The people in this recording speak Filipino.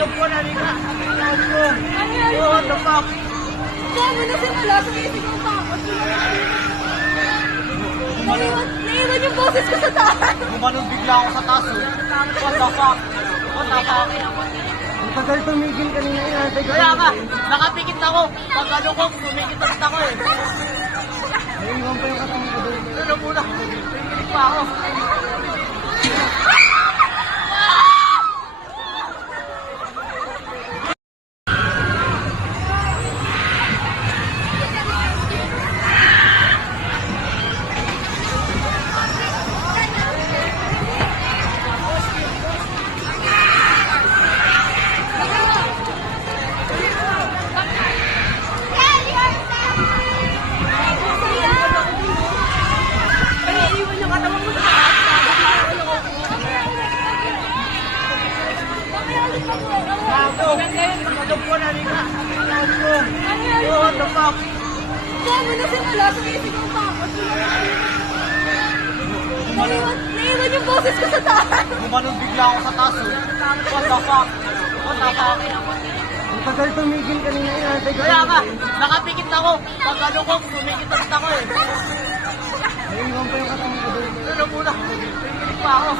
Tulog ko na rin ka. What the fuck? Kaya na simula, sumisigaw pa ako. Naiwan yung boses ko sa taas. Gumanon bigla ako sa taas. What the fuck? What the fuck? Ang tagal tumigil kanina yan. Kaya nga, nakapikit ako. Pag ano ko, sumikit ulit ako eh. Naiwan pa yung katang ko doon. Ano muna? Pipilit pa ako. Tulog ko na rin ka. What the fuck? Kaya na simula, sumisigaw pa ako. Naiwan yung boses ko sa taas. Gumanon bigla ako sa taas. What the fuck? What the fuck? Ang tagal tumigil kanina yan. Kaya nga, nakapikit ako. Pag ano ko, sumikit ulit ako eh. Naiwan pa yung katang ko doon. Ano muna? Pipilit pa ako.